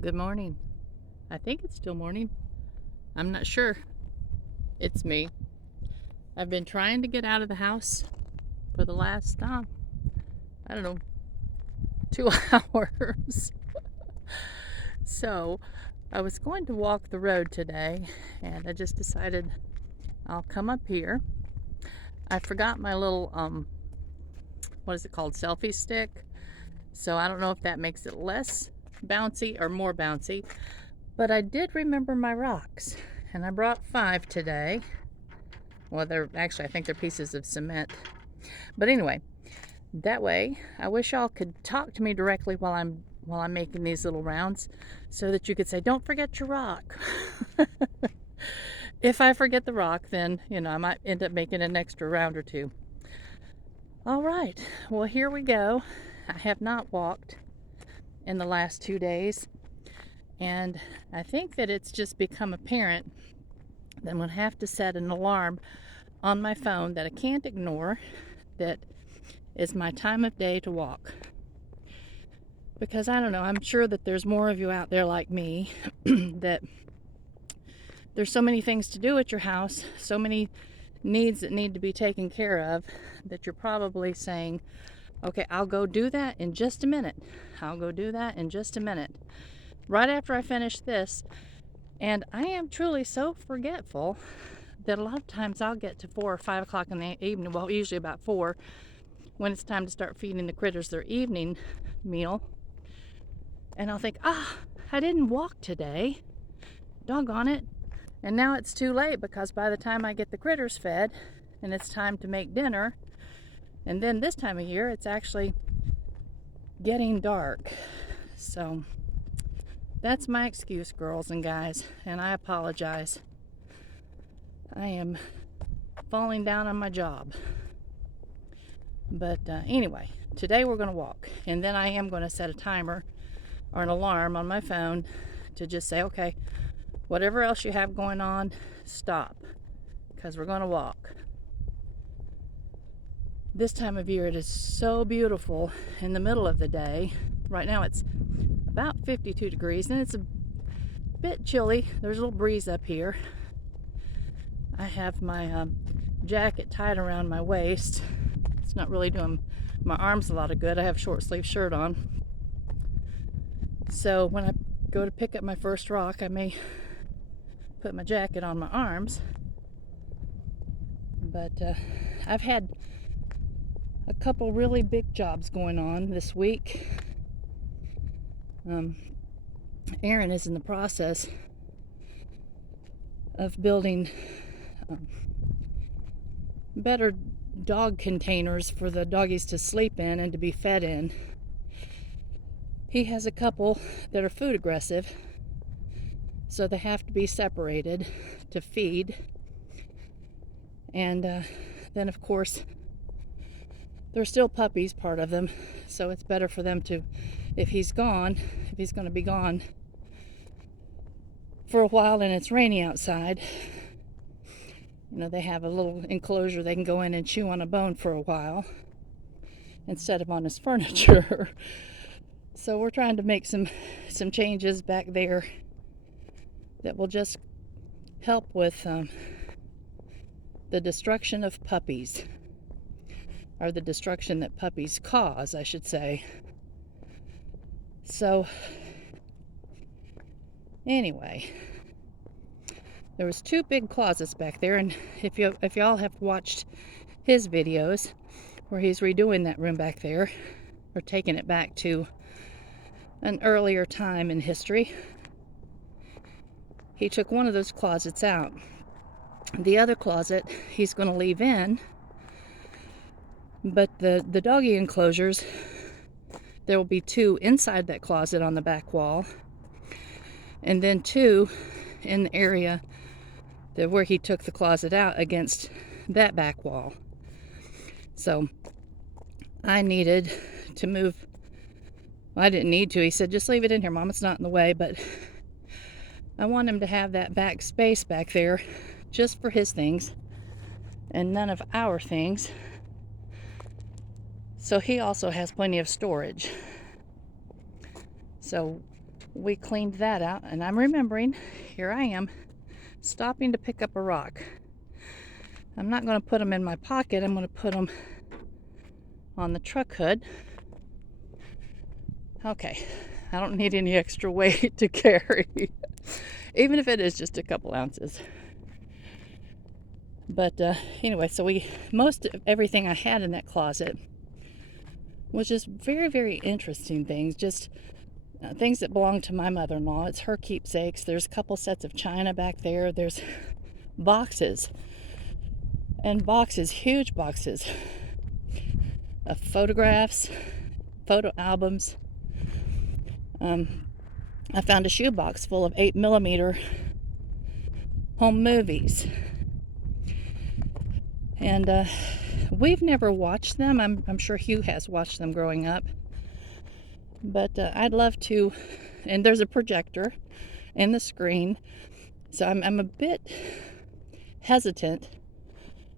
Good morning. I think it's still morning. I'm not sure. It's me. I've been trying to get out of the house for the last, I don't know, 2 hours. So I was going to walk the road today and I just decided I'll come up here. I forgot my little, what is it called? Selfie stick. So I don't know if that makes it less bouncy or more bouncy. But I did remember my rocks, and I brought 5 today. Well, I think they're pieces of cement. But anyway, that way, I wish y'all could talk to me directly while I'm making these little rounds, so that you could say, "Don't forget your rock." If I forget the rock, then I might end up making an extra round or two. All right. Well, here we go. I have not walked in the last 2 days. And I think that it's just become apparent that I'm going to have to set an alarm on my phone that I can't ignore, that is my time of day to walk. Because I don't know, I'm sure that there's more of you out there like me that there's so many things to do at your house, so many needs that need to be taken care of, that you're probably saying, okay, I'll go do that in just a minute. I'll go do that in just a minute. Right after I finish this. And I am truly so forgetful that a lot of times I'll get to 4 or 5 o'clock in the evening, well, usually about 4, when it's time to start feeding the critters their evening meal. And I'll think, I didn't walk today. Doggone it. And now it's too late, because by the time I get the critters fed and it's time to make dinner, and then this time of year, it's actually getting dark. So that's my excuse, girls and guys, and I apologize. I am falling down on my job. But anyway, today we're going to walk, and then I am going to set a timer or an alarm on my phone to just say, okay, whatever else you have going on, stop, because we're going to walk. This time of year, it is so beautiful in the middle of the day. Right now it's about 52 degrees, and it's a bit chilly. There's a little breeze up here. I have my jacket tied around my waist. It's not really doing my arms a lot of good. I have a short sleeve shirt on. So when I go to pick up my first rock, I may put my jacket on my arms. But I've had a couple really big jobs going on this week. Aaron is in the process of building better dog containers for the doggies to sleep in and to be fed in. He has a couple that are food aggressive, so they have to be separated to feed. And then, of course, they're still puppies, part of them, so it's better for them to, if he's going to be gone for a while and it's rainy outside, they have a little enclosure they can go in and chew on a bone for a while instead of on his furniture. So we're trying to make some changes back there that will just help with the destruction of puppies, or the destruction that puppies cause, I should say. So anyway, there was 2 big closets back there, and if y'all have watched his videos where he's redoing that room back there, or taking it back to an earlier time in history, he took one of those closets out. The other closet he's going to leave in, but the doggy enclosures, there will be 2 inside that closet on the back wall, and then 2 in the area where he took the closet out against that back wall. So I needed to move. Well, I didn't need to. He said, just leave it in here, Mom. It's not in the way. But I want him to have that back space back there just for his things and none of our things. So he also has plenty of storage. So we cleaned that out, and I'm remembering, here I am, stopping to pick up a rock. I'm not going to put them in my pocket. I'm going to put them on the truck hood. Okay, I don't need any extra weight to carry, even if it is just a couple ounces. But anyway, so most of everything I had in that closet was just very, very interesting things, just things that belong to my mother-in-law. It's her keepsakes. There's a couple sets of china back there. There's boxes and boxes, huge boxes of photographs, photo albums. I found a shoebox full of 8mm home movies. And we've never watched them. I'm sure Hugh has watched them growing up. But I'd love to. And there's a projector in the screen. So I'm a bit hesitant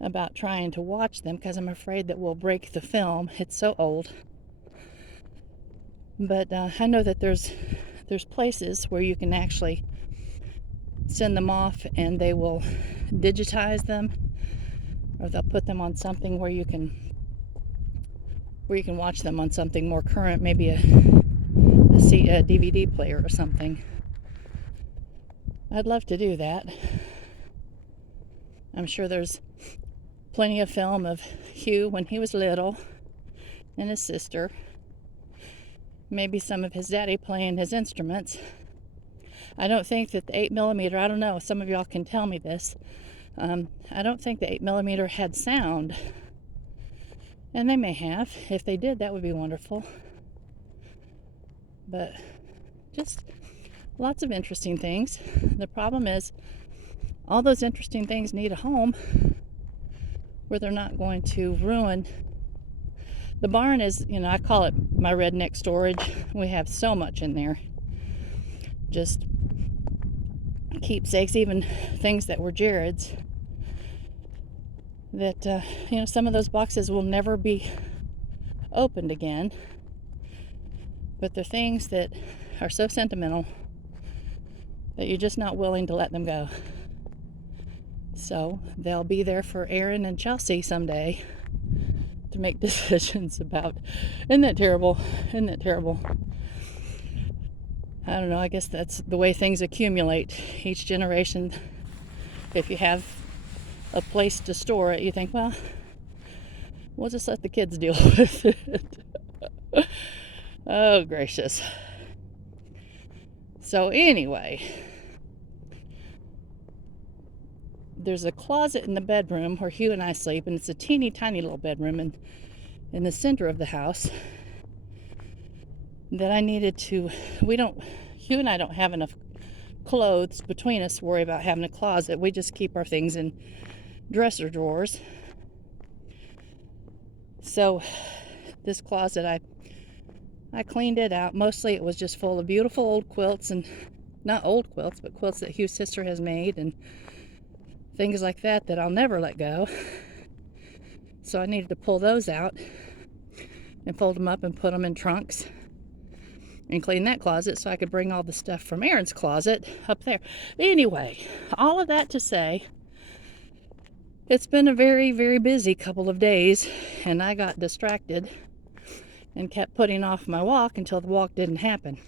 about trying to watch them because I'm afraid that we'll break the film. It's so old. But I know that there's places where you can actually send them off and they will digitize them, or they'll put them on something where you can watch them on something more current, maybe a DVD player or something. I'd love to do that. I'm sure there's plenty of film of Hugh when he was little and his sister. Maybe some of his daddy playing his instruments. I don't think that the 8mm, I don't know, some of y'all can tell me this. I don't think the 8mm had sound. And they may have. If they did, that would be wonderful. But just lots of interesting things. The problem is, all those interesting things need a home where they're not going to ruin. The barn is, I call it my redneck storage. We have so much in there. Just keepsakes, even things that were Jared's. That, some of those boxes will never be opened again. But they're things that are so sentimental that you're just not willing to let them go. So they'll be there for Aaron and Chelsea someday to make decisions about. Isn't that terrible? Isn't that terrible? I don't know. I guess that's the way things accumulate. Each generation, if you have a place to store it, you think, well, we'll just let the kids deal with it. Oh, gracious. So anyway, there's a closet in the bedroom where Hugh and I sleep, and it's a teeny tiny little bedroom in the center of the house that I needed to. Hugh and I don't have enough clothes between us to worry about having a closet. We just keep our things in dresser drawers. So this closet, I cleaned it out. Mostly it was just full of beautiful old quilts, and not old quilts, but quilts that Hugh's sister has made and things like that I'll never let go. So I needed to pull those out and fold them up and put them in trunks and clean that closet so I could bring all the stuff from Aaron's closet up there. Anyway, all of that to say, it's been a very, very busy couple of days, and I got distracted and kept putting off my walk until the walk didn't happen.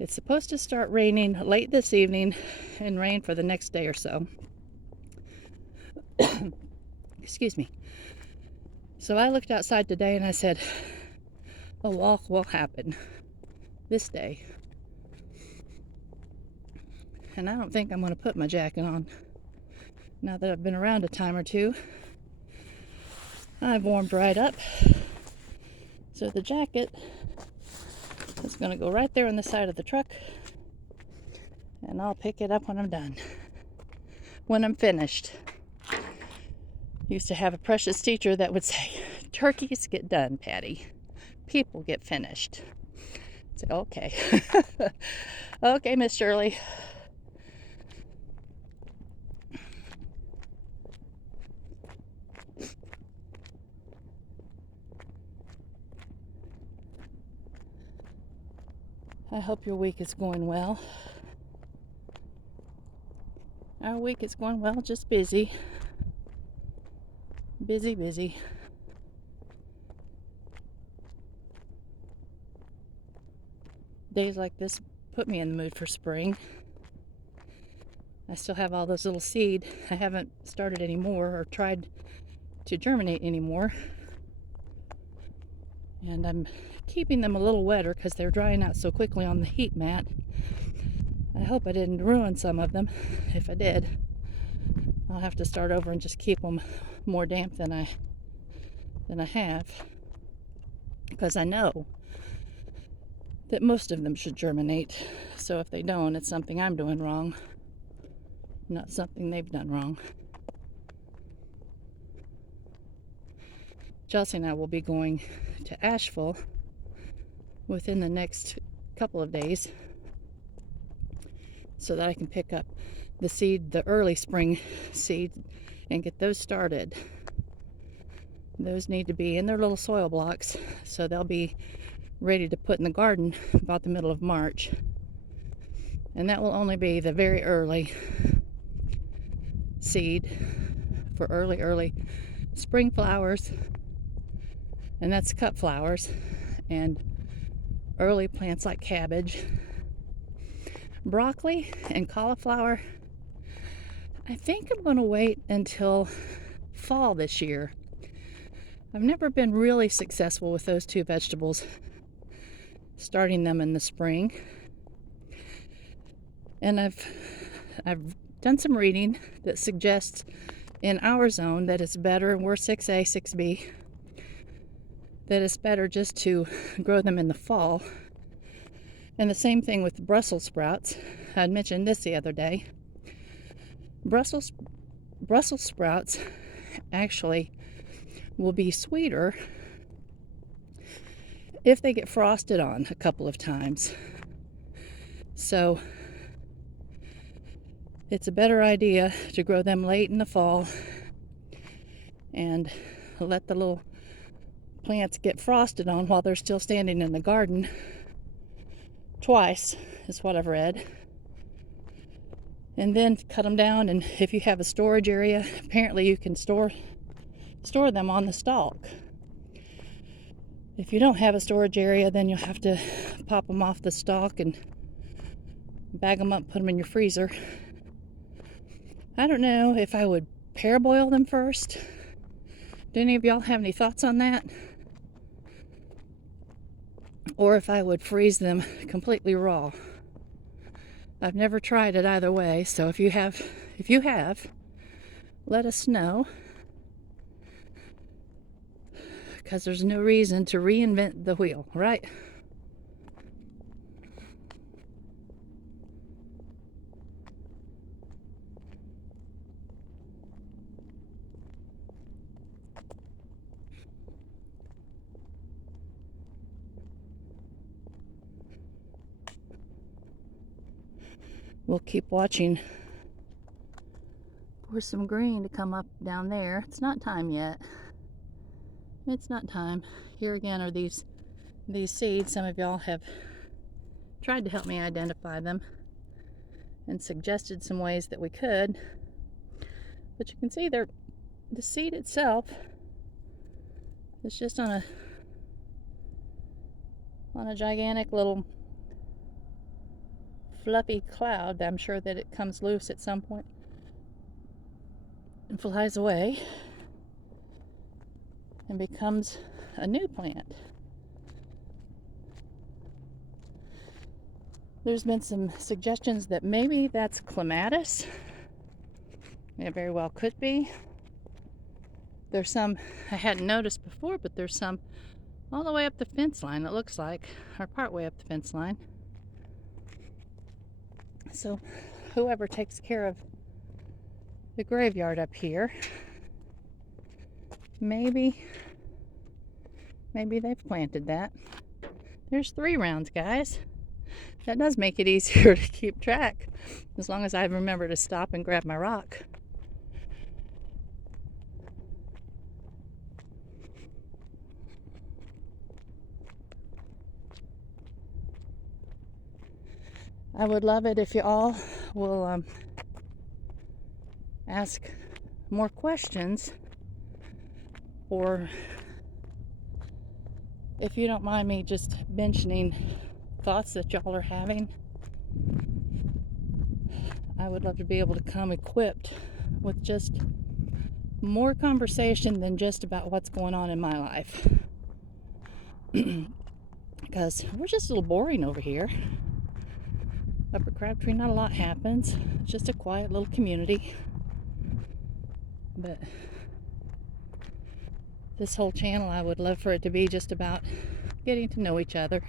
It's supposed to start raining late this evening and rain for the next day or so. Excuse me. So I looked outside today and I said, a walk will happen this day. And I don't think I'm going to put my jacket on now that I've been around a time or two. I've warmed right up. So the jacket is going to go right there on the side of the truck, and I'll pick it up when I'm done. When I'm finished. Used to have a precious teacher that would say, turkeys get done, Patty. People get finished. I'd say, okay. Okay, Miss Shirley. I hope your week is going well. Our week is going well, just busy. Busy, busy. Days like this put me in the mood for spring. I still have all those little seed. I haven't started anymore or tried to germinate anymore. And I'm keeping them a little wetter because they're drying out so quickly on the heat mat. I hope I didn't ruin some of them. If I did, I'll have to start over and just keep them more damp than I have, because I know that most of them should germinate. So if they don't, it's something I'm doing wrong, not something they've done wrong. Chelsea and I will be going to Asheville within the next couple of days so that I can pick up the early spring seed, and get those started. Those need to be in their little soil blocks, so they'll be ready to put in the garden about the middle of March. And that will only be the very early seed for early spring flowers, and that's cut flowers, and early plants like cabbage, broccoli, and cauliflower. I think I'm going to wait until fall this year. I've never been really successful with those two vegetables, starting them in the spring. And I've done some reading that suggests in our zone that it's better, we're 6A, 6B, that it's better just to grow them in the fall. And the same thing with Brussels sprouts. I'd mentioned this the other day. Brussels sprouts actually will be sweeter if they get frosted on a couple of times. So it's a better idea to grow them late in the fall and let the little plants get frosted on while they're still standing in the garden. Twice is what I've read. And then cut them down, and if you have a storage area, apparently you can store them on the stalk. If you don't have a storage area, then you'll have to pop them off the stalk and bag them up, put them in your freezer. I don't know if I would parboil them first. Do any of y'all have any thoughts on that? Or if I would freeze them completely raw. I've never tried it either way, so if you have, let us know. Because there's no reason to reinvent the wheel, right? We'll keep watching for some green to come up down there. It's not time yet. It's not time. Here again are these seeds. Some of y'all have tried to help me identify them and suggested some ways that we could. But you can see the seed itself is just on a gigantic little fluffy cloud. I'm sure that it comes loose at some point and flies away and becomes a new plant. There's been some suggestions that maybe that's clematis. It very well could be. There's some I hadn't noticed before, but there's some all the way up the fence line, it looks like, or part way up the fence line. So whoever takes care of the graveyard up here, maybe they've planted that. There's 3 rounds, guys. That does make it easier to keep track, as long as I remember to stop and grab my rock. I would love it if you all will ask more questions, or if you don't mind me just mentioning thoughts that y'all are having. I would love to be able to come equipped with just more conversation than just about what's going on in my life. Because we're just a little boring over here. Upper Crabtree, not a lot happens. It's just a quiet little community. But this whole channel, I would love for it to be just about getting to know each other,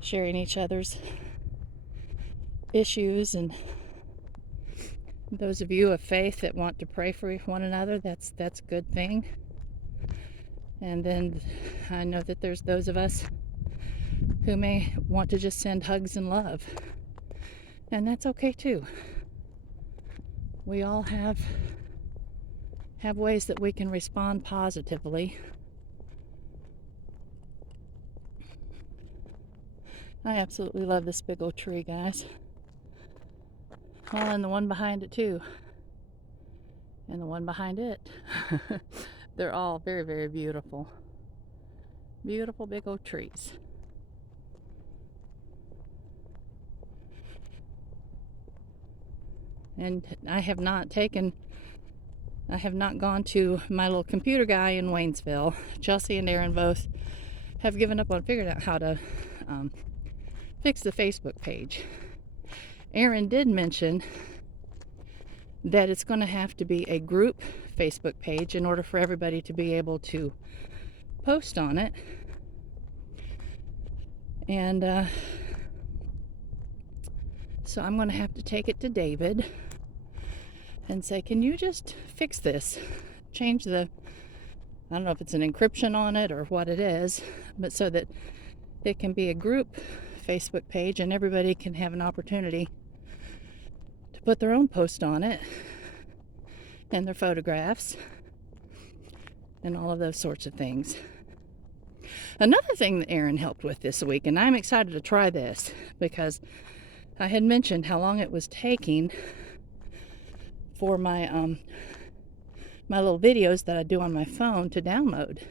sharing each other's issues, and those of you of faith that want to pray for one another, that's a good thing. And then I know that there's those of us who may want to just send hugs and love, and that's okay too. We all have ways that we can respond positively. I absolutely love this big old tree, guys. Well, and the one behind it too, and the one behind it. They're all very, very beautiful. Beautiful big old trees. And I have not gone to my little computer guy in Waynesville. Chelsea and Aaron both have given up on figuring out how to fix the Facebook page. Aaron did mention that it's going to have to be a group Facebook page in order for everybody to be able to post on it. And so I'm going to have to take it to David and say, can you just fix this? Change I don't know if it's an encryption on it or what it is, but so that it can be a group Facebook page and everybody can have an opportunity to put their own post on it and their photographs and all of those sorts of things. Another thing that Aaron helped with this week, and I'm excited to try this because I had mentioned how long it was taking for my my little videos that I do on my phone to download.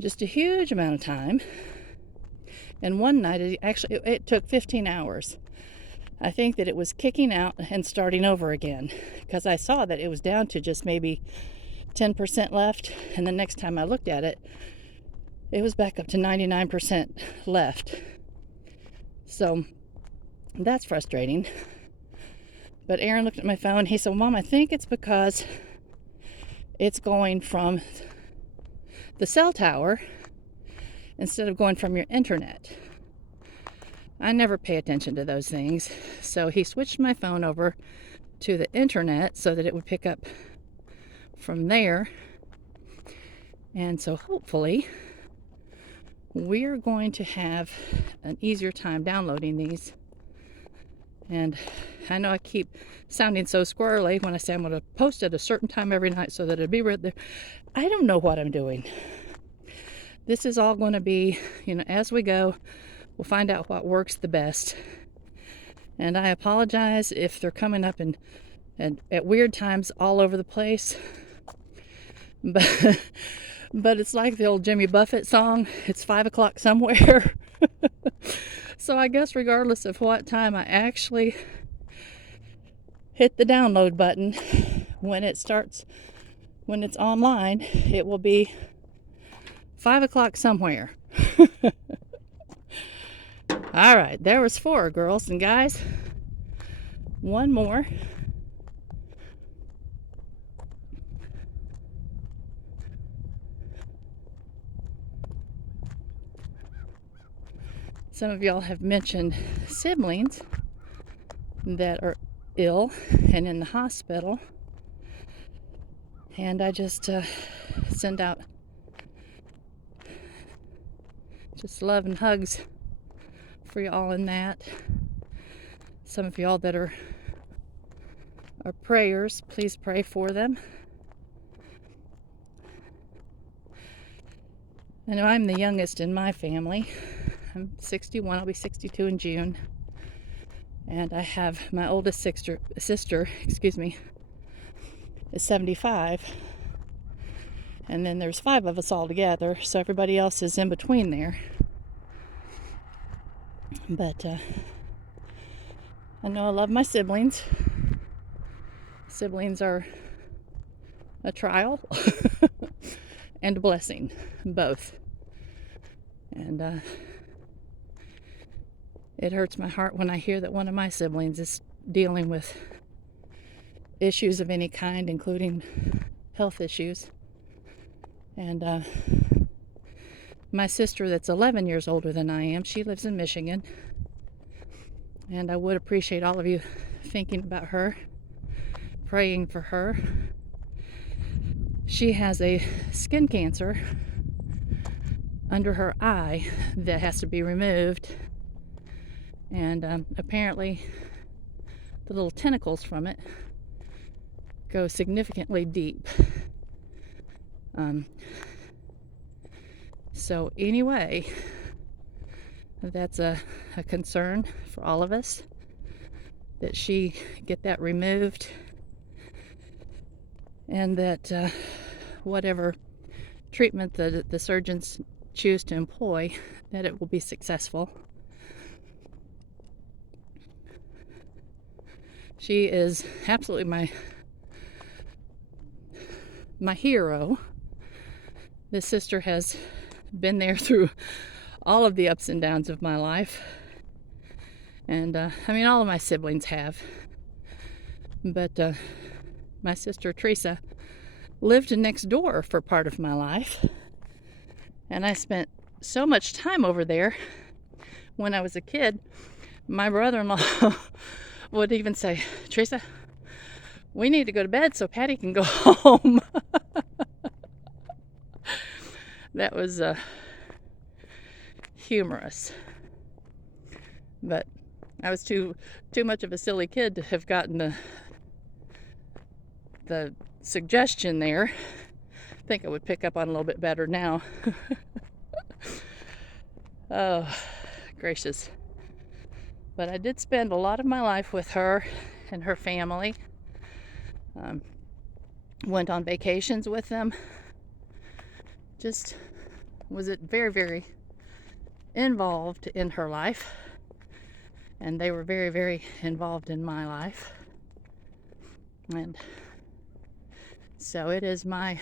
Just a huge amount of time. And one night, it took 15 hours. I think that it was kicking out and starting over again because I saw that it was down to just maybe 10% left, and the next time I looked at it, it was back up to 99% left. So that's frustrating. But Aaron looked at my phone. He said, Mom, I think it's because it's going from the cell tower instead of going from your internet. I never pay attention to those things. So he switched my phone over to the internet so that it would pick up from there. And so hopefully we're going to have an easier time downloading these. And I know I keep sounding so squirrely when I say I'm going to post at a certain time every night so that it'll be right there. I don't know what I'm doing. This is all going to be, as we go, we'll find out what works the best. And I apologize if they're coming up and at weird times all over the place. But it's like the old Jimmy Buffett song, it's 5 o'clock somewhere. So I guess regardless of what time I actually hit the download button, when it's online, it will be 5 o'clock somewhere. All right, there was 4 girls and guys. One more. Some of y'all have mentioned siblings that are ill and in the hospital. And I just send out just love and hugs for y'all in that. Some of y'all that are prayers, please pray for them. I know I'm the youngest in my family. I'm 61. I'll be 62 in June. And I have my oldest sister, excuse me, is 75. And then there's 5 of us all together, so everybody else is in between there. But I know I love my siblings. Siblings are a trial and a blessing, both. And it hurts my heart when I hear that one of my siblings is dealing with issues of any kind, including health issues. And my sister, that's 11 years older than I am, she lives in Michigan. And I would appreciate all of you thinking about her, praying for her. She has a skin cancer under her eye that has to be removed. And apparently the little tentacles from it go significantly deep. So anyway, that's a concern for all of us, that she get that removed, and that whatever treatment that the surgeons choose to employ, that it will be successful. She is absolutely my hero. This sister has been there through all of the ups and downs of my life. And I mean, all of my siblings have. But my sister Teresa lived next door for part of my life. And I spent so much time over there when I was a kid. My brother-in-law would even say, "Teresa, we need to go to bed so Patty can go home." That was humorous. But I was too much of a silly kid to have gotten the suggestion there. I think I would pick up on a little bit better now. Oh, gracious. But I did spend a lot of my life with her and her family. Went on vacations with them. Just was it very, very involved in her life. And they were very, very involved in my life. And so it is my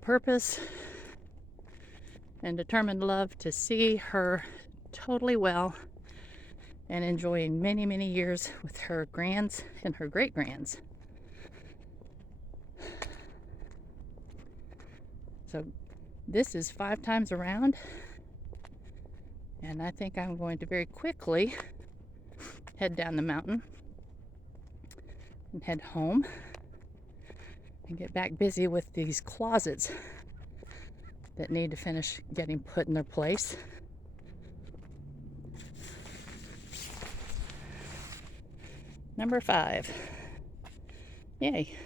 purpose and determined love to see her totally well and enjoying many, many years with her grands and her great-grands. So this is 5 times around, and I think I'm going to very quickly head down the mountain and head home and get back busy with these closets that need to finish getting put in their place. Number 5. Yay.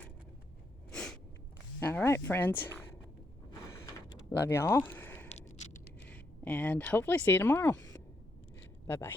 All right, friends. Love y'all. And hopefully see you tomorrow. Bye-bye.